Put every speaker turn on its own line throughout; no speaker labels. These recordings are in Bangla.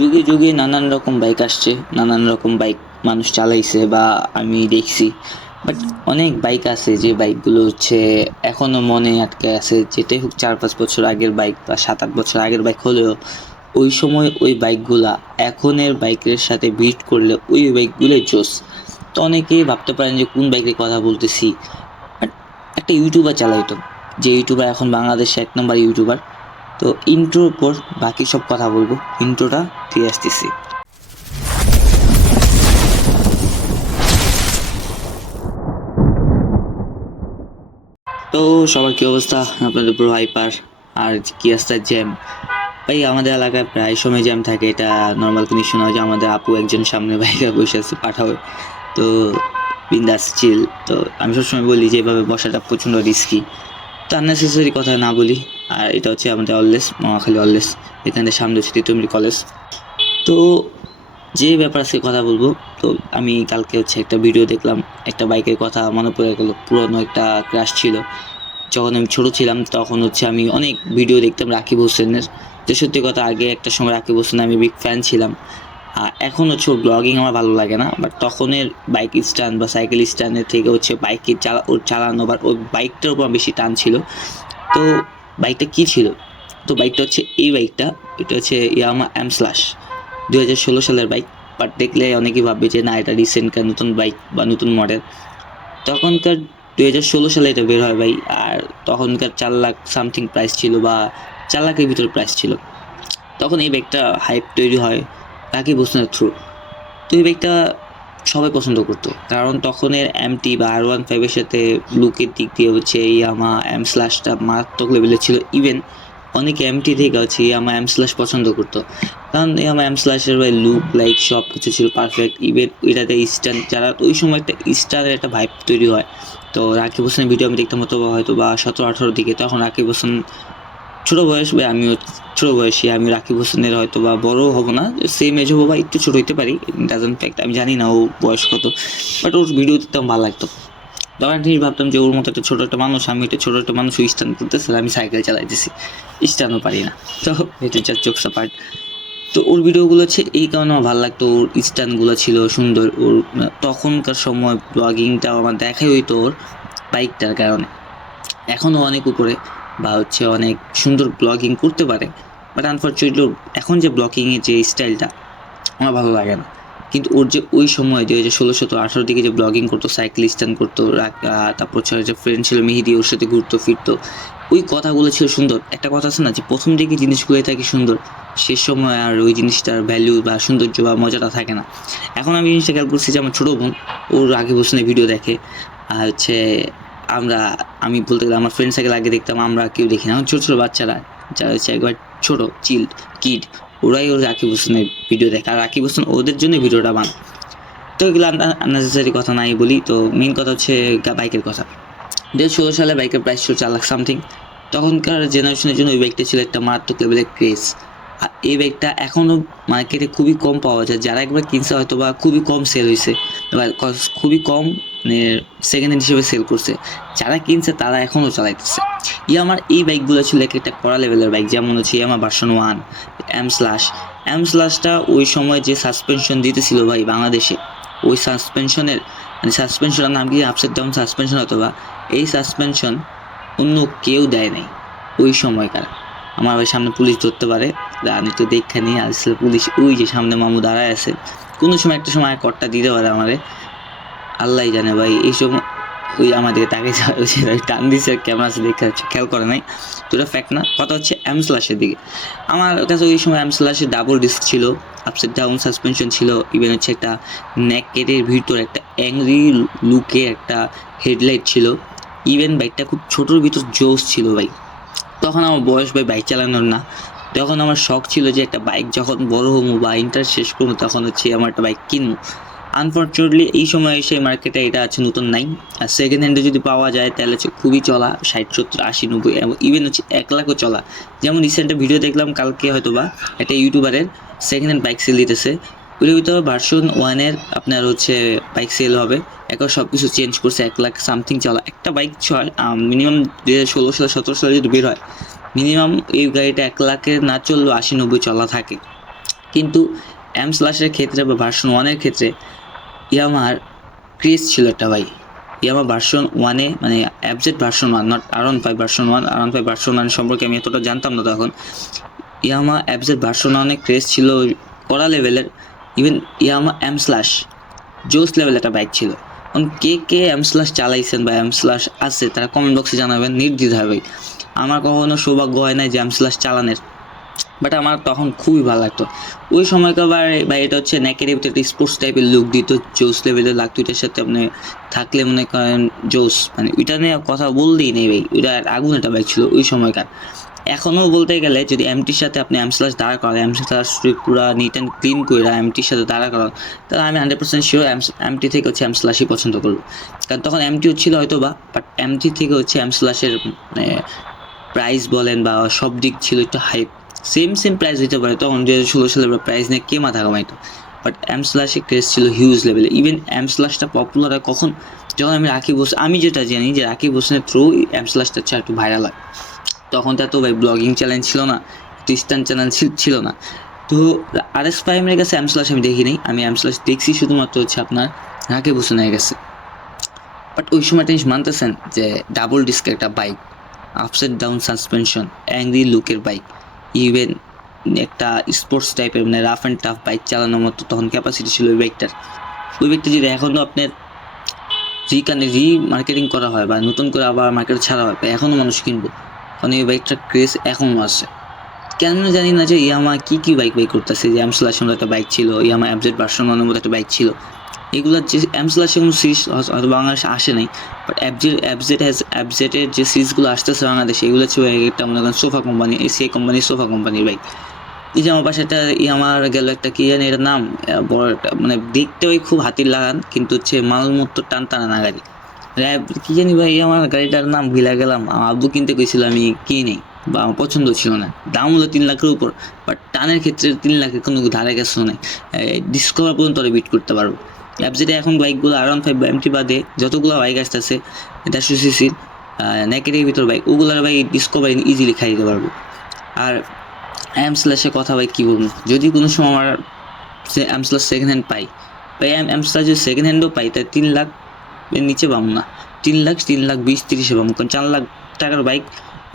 যুগে যুগে নানান রকম বাইক আসছে, নানান রকম বাইক মানুষ চালাইছে বা আমি দেখছি। বাট অনেক বাইক আছে যে বাইকগুলো হচ্ছে এখনও মনে আটকে আছে, যেটাই হোক চার পাঁচ বছর আগের বাইক বা সাত আট বছর আগের বাইক হলেও, ওই সময় ওই বাইকগুলা এখনের বাইকের সাথে বিট করলে ওই বাইকগুলো জোস তো অনেকেই ভাবতে পারেন যে কোন বাইকের কথা বলতেছি। একটা ইউটিউবার চালাইতো, যে ইউটিউবার এখন বাংলাদেশে এক নম্বর ইউটিউবার তো ইন্ট্রোর পর বাকি সব কথা বলব। ইন্ট্রোটা দিয়ে আসতেছি। তো সবার কি অবস্থা? আপনাদের পুরো হাইপার আর কি আসতে জ্যাম ভাই, আমাদের এলাকায় প্রায় সময় জ্যাম থাকে, এটা নর্মাল শোনা হয় যে আমাদের আপু একজন সামনে বাইকে বসে আছে পাঠাবে তো বিন্দাস চিল তো আমি সবসময় বলি যে, এভাবে বসাটা প্রচণ্ড রিস্কি তো আননেসেসারি কথা না বলি। আর এটা হচ্ছে আমাদের অললেস মহাখালী অললেস এখানে সামনে হচ্ছে তিতুমির কলেজ। তো যে ব্যাপার আজকে কথা বলব, তো আমি কালকে হচ্ছে একটা ভিডিও দেখলাম, একটা বাইকের কথা মনে পড়ে গেলো, পুরনো একটা ক্রাশ ছিল। যখন আমি ছোট ছিলাম, তখন হচ্ছে আমি অনেক ভিডিও দেখতাম রাকিব হোসেনের। তো সত্যি কথা, আগে একটা সময় রাকিব হোসেন আমি বিগ ফ্যান ছিলাম। আর এখন হচ্ছে ব্লগিং আমার ভালো লাগে না বাট তখনের বাইক স্ট্যান্ড বা সাইকেল স্ট্যান্ডের থেকে হচ্ছে বাইকে চালা, ওর চালানো বা ওর বাইকটার উপর বেশি টান ছিল। তো বাইকটা কী ছিল? তো বাইকটা হচ্ছে এই বাইকটা, এটা হচ্ছে ইয়ামা এম স্লাশ দু হাজার ষোলো সালের বাইক। বাট দেখলে অনেকেই ভাববে যে না, এটা রিসেন্টকার নতুন বাইক বা নতুন মডেল তখনকার দু হাজার ষোলো সালে এটা বের হয় ভাই, আর তখনকার চার লাখ সামথিং প্রাইস ছিল বা চার লাখের ভিতরে প্রাইস ছিল। তখন এই ব্যাগটা হাইপ তৈরি হয় রাকিব হোসেনের থ্রু তো এই ব্যাগটা সবাই পছন্দ করতো। কারণ তখনের এমটি বা আর ওয়ান ফাইভের সাথে লুকের দিক দিয়ে হচ্ছে এই আমা এম স্ল্যাশটা মারাত্মক লেভেলের ছিল। ইভেন অনেকে এমটি থেকে হচ্ছে এই আমা এম স্ল্যাশ পছন্দ করতো। কারণ আমার এম স্ল্যাশের ভাই লুক লাইক সব কিছু ছিল পারফেক্ট ইভেন এটাতে ইস্টার্ন যারা ওই সময় একটা স্টারের একটা ভাইব তৈরি হয়। তো রাকিব হোসেনের ভিডিও আমি দেখতাম হতো হয়তো বা সতেরো আঠারো দিকে, তখন রাকিব হোসেন ছোটো বয়স বা আমিও ছোটো বয়সী, আমি রাকিব হোসেনের হয়তো বা বড় হব না সেম এজ হব বা একটু ছোটো হইতে পারি ডাজেন্ট ফ্যাক্ট আমি জানি না ও বয়স কত বাট ওর ভিডিও দেখতাম ভালো লাগতো। তখন ঠিক ভাবতাম যে ওর মতো একটা ছোটো একটা মানুষ, আমি একটা ছোটো একটা মানুষ স্টান করতেছে আমি সাইকেল চালাইতেছি স্টানও পারি না। তো এটা জাস্ট জোকস পার্ট তো ওর ভিডিওগুলো হচ্ছে, এই কারণে আমার ভালো লাগতো, ওর স্ট্যান্ডগুলো ছিল সুন্দর, ওর তখনকার সময় ব্লগিংটাও আমার দেখাই হইতো ওর বাইকটার কারণে। এখনও অনেক উপরে। বা হচ্ছে অনেক সুন্দর ব্লগিং করতে পারে। বাট আনফর্চুনেটলি এখন যে ব্লগিংয়ের যে স্টাইলটা আমার ভালো লাগে না। কিন্তু ওর যে ওই সময় দুই হাজার ষোলো সতেরো আঠারো দিকে যে ব্লগিং করতো সাইকেল স্ট্যান্ড করতো তারপর হচ্ছে যে ফ্রেন্ড ছিল মেহেদি ওর সাথে ঘুরতো, ফিরতো, ওই কথাগুলো ছিল সুন্দর। একটা কথা আছে না যে প্রথম দিকে জিনিসগুলোই থাকে সুন্দর, শেষ সময় আর ওই জিনিসটার ভ্যালু বা সৌন্দর্য বা মজাটা থাকে না। এখন আমি জিনিসটা খেয়াল করছি যে আমার ছোটো বোন, ওর আগে বসে ভিডিও দেখে, আর হচ্ছে আমরা, আমি বলতে গেলে আমার ফ্রেন্ড সাইকেল আগে দেখতাম, আমরা কেউ দেখি না। ছোটো ছোটো বাচ্চারা, যারা হচ্ছে একবার ছোটো চিল কিড ওরাই ওর রাকিব হোসেনের ভিডিও দেখে। আর রাকিব হোসেন ওদের জন্য ভিডিওটা বান। তো এগুলো আননেসেসারি কথা নাই বলি। তো মেন কথা হচ্ছে বাইকের কথা। দু ষোলো সালে বাইকের প্রাইস ছিল চার লাখ সামথিং তখনকার জেনারেশনের জন্য ওই বাইকটা ছিল একটা মারাত্মক লেভেলের ক্রেজ এই বাইকটা এখনও মার্কেটে খুবই কম পাওয়া যায়। যারা একবার কিনছে হয়তো বা খুবই কম সেল হয়েছে এবার খুবই কম মানে সেকেন্ড হ্যান্ড হিসেবে সেল করছে। যারা কিনছে তারা এখনও চালাইতেছে। ইয়ামার এই বাইকগুলো ছিল এক একটা কড়া লেভেলের বাইক যেমন হচ্ছে Yamaha version one M slash M স্ল্যাশটা ওই সময় যে সাসপেনশন দিতেছিল ভাই বাংলাদেশে, ওই সাসপেনশনের মানে সাসপেনশনের নাম কি? আপসেট ডাউন সাসপেনশন অথবা এই সাসপেনশন অন্য কেউ দেয় নাই ওই সময়কার। আমার ভাই সামনে পুলিশ ধরতে পারে। আমি তো দেখা নিয়ে আসলে পুলিশ। ওই যে সামনে মামু দাঁড়ায় আছে। কোনো সময় একটা সময় কটটা দিতে পারে আমারে। আল্লাহ জানে ভাই, এই সময় ওই আমাদের তাকে টান দিচ্ছে ক্যামেরা আছে দেখতে হচ্ছে, খেয়াল করে নাই। তো এটা ফ্যাক্ট না। কথা হচ্ছে এম স্লাশের দিকে। আমার কাছে ওই সময় এম স্লাশের ডাবল ডিস্ক ছিল আপসেট ডাউন সাসপেনশন ছিল ইভেন হচ্ছে একটা নেকেটের ভিতর একটা অ্যাংরি লুকে একটা হেডলাইট ছিল। ইভেন বাইকটা খুব ছোটোর ভিতর জোস ছিল ভাই। তখন আমার বয়স ভাই বাইক চালানোর না। তখন আমার শখ ছিল যে একটা বাইক যখন বড় হব বা ইন্টার শেষ করব তখন হচ্ছে আমার একটা বাইক কিনবো। আনফর্চুনেটলি এই সময় এসে মার্কেটে এটা আছে নতুন নাই। আর সেকেন্ড হ্যান্ডে যদি পাওয়া যায়, তাহলে হচ্ছে খুবই চলা, ষাট, সত্তর, আশি, নব্বই এবং ইভেন হচ্ছে এক লাখও চলা। যেমন রিসেন্টে ভিডিও দেখলাম, কালকে হয়তো বা একটা ইউটিউবারের সেকেন্ড হ্যান্ড বাইক সেল দিতেছে। ভিতরে ভার্সন ওয়ানের আপনার হচ্ছে বাইক সেল হবে। এখন সব কিছু চেঞ্জ করছে এক লাখ সামথিং চলা। একটা বাইক ছয় মিনিমাম দু হাজার ষোলো সালে, সতেরো সালে যদি বের হয় মিনিমাম এই গাড়িটা এক লাখের না চললেও আশি, নব্বই চলা থাকে। কিন্তু এম স্লাশের ক্ষেত্রে বা ভার্সন ওয়ানের ক্ষেত্রে ইয়ামার ক্রেজ ছিল একটা ভাই ইয়ামা ভার্সন ওয়ানে মানে অ্যাবজেট version one not R one five version one R one five version one সম্পর্কে আমি এতটা জানতাম না তখন। ইয়ামা অ্যাবজেট ভার্সন ওয়ানে ক্রেজ ছিল কড়া লেভেলের ইভেন ইয়ামা এম স্লাশ জোস লেভেল একটা বাইক ছিল। এখন কে কে এম স্লাশ চালাইছেন বা এম স্লাশ আছে, তারা কমেন্ট বক্সে জানাবেন, নির্দ্বিধায় আমার কখনো সৌভাগ্য হয় না যে এম স্লাশ চালানের। বাট আমার তখন খুবই ভালো লাগতো। ওই সময়কার বা এটা হচ্ছে নেকেটিভ একটা স্পোর্টস টাইপের লুক দিত জোস লেভেলের লাগতো এটার সাথে আপনি থাকলে মনে করেন জোস মানে ওইটা নিয়ে কথা বলতেই নেই ভাই। ওইটা আগুন একটা বাইক ছিল ওই সময়কার। এখনও বলতে গেলে যদি এমটির সাথে আপনি এম স্লাশ দাঁড়া করান এম স্লাশ পুরো নিট অ্যান্ড ক্লিন করে এমটির সাথে দাঁড়া করান, তাহলে আমি hundred percent sure M MT থেকে হচ্ছে এম স্লাশই পছন্দ করব। কারণ তখন এমটিও ছিল হয়তো বা বাট এমটি থেকে হচ্ছে এম স্লাশের মানে প্রাইস বলেন বা সব দিক ছিল একটু হাইপ সেম সেম প্রাইস দিতে পারে, তখন দু হাজার ষোলো সালে প্রাইস নিয়ে কে মাথা কামাইতো বাট এম স্লাশে ক্রেজ ছিল হিউজ লেভেলে ইভেন এম স্লাশটা পপুলার হয় কখন? যখন আমি রাখি বস আমি যেটা জানি যে রাখি বসনের থ্রু এম স্লাশটা হচ্ছে একটু ভাইরাল হয়। তখন তো এত ভাই ব্লগিং চ্যানেল ছিল না খ্রিস্টান চ্যানেল ছিল না। তো আর এস প্রাইমের কাছে এম স্লাশ আমি দেখি নাই, আমি এম স্লাশ দেখছি শুধুমাত্র হচ্ছে আপনার রাখি বসনের গেছে। বাট ওই সময় জিনিস মানতেছেন যে ডাবল ডিস্ক একটা bike upside down suspension angry লুকের বাইক ইভেন একটা স্পোর্টস টাইপের মানে রাফ অ্যান্ড টাফ বাইক চালানোর মতো তখন ক্যাপাসিটি ছিল ওই বাইকটার ওই বাইকটা যদি এখনও আপনার রি কানে রি মার্কেটিং করা হয় বা নতুন করে আবার মার্কেটে ছাড়া হয় এখনও মানুষ কিনবো। কারণ এই বাইকটার ক্রেজ এখনও আছে। কেন জানি না যে ইয়ামা কী কী বাইক বাইক করতেছে, যে অ্যামসলাসের মতো একটা বাইক ছিল, ইয়ামা অ্যাবজেট ভার্সন ওয়ানের মতো একটা বাইক ছিল। এগুলোর যে অ্যামসলাসের কোনো সিরিজ হয়তো বাংলাদেশে আসে নাই বাট অ্যাবজেট অ্যাবজেট হ্যাজ অ্যাবজেটের যে সিরিজগুলো আসতেছে বাংলাদেশে, এগুলো ছিল একটা মনে করেন সোফা কোম্পানি সেই কোম্পানির সোফা কোম্পানির বাইক এই যে আমার পাশে একটা ই আমার গেল একটা কি জানি এটার নাম, বড় মানে দেখতে ওই খুব হাতির লাগান, কিন্তু হচ্ছে মালমূত্র টান টানা না গাড়ি। র্যাব কি জানি ভাই, আমার গাড়িটার নাম ভুলে গেলাম। আব্বু কিনতে গেছিল আমি কিনি, বা আমার পছন্দ ছিল না। দাম হলো তিন লাখের উপর বাট টানের ক্ষেত্রে তিন লাখের কোনো ধারে গেছে নেই। ডিসকভার পর্যন্ত বিট করতে পারব। অ্যাপজেটে এখন বাইকগুলো আর ওয়ান ফাইভ এমটি বাদে, যতগুলো বাইক আসতেছে দেড়শো সিসির নেকেটের ভিতর বাইক ওগুলোর বাইক ডিসকভার ইজিলি খাই দিতে পারব। আর এম স্ল্যাশে কথা ভাই কী বলব? যদি কোনো সময় আমার এম স্ল্যাশ সেকেন্ড হ্যান্ড পাই বা এম এম স্ল্যাশ যদি সেকেন্ড হ্যান্ডও পাই তাই তিন লাখ এর নিচে পাবো না। তিন লাখ তিন লাখ, বিশ, তিরিশে পাবো কারণ চার লাখ টাকার বাইক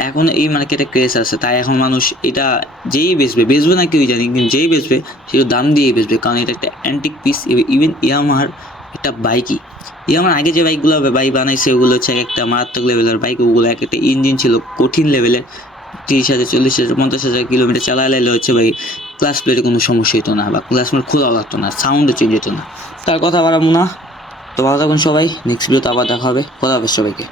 এখন এই মার্কেটে ক্রেজ আছে। তাই এখন মানুষ এটা যেই বেচবে বেচবে না কেউই জানি, কিন্তু যেই বেচবে সেটা দাম দিয়েই বেচবে। কারণ এটা একটা অ্যান্টিক পিস ইভেন ইয়ামাহার একটা বাইকই ইয়ামার আগে যে বাইকগুলো বাইক বানাইছে, ওগুলো হচ্ছে এক একটা মারাত্মক লেভেলের বাইক ওগুলো এক একটা ইঞ্জিন ছিল, কঠিন লেভেলের তিরিশ হাজার, চল্লিশ হাজার, পঞ্চাশ হাজার কিলোমিটার চালালে হচ্ছে ভাই ক্লাস প্লেটে কোনো সমস্যা হতো না, বা ক্লাস প্লেট খোলাও লাগতো না সাউন্ডও চেঞ্জ হতো না। তার কথা বাড়াবো না। তো ভালো থাকুন সবাই নেক্সট ভিডিওতে আবার দেখা হবে। কথা হবে সবাইকে।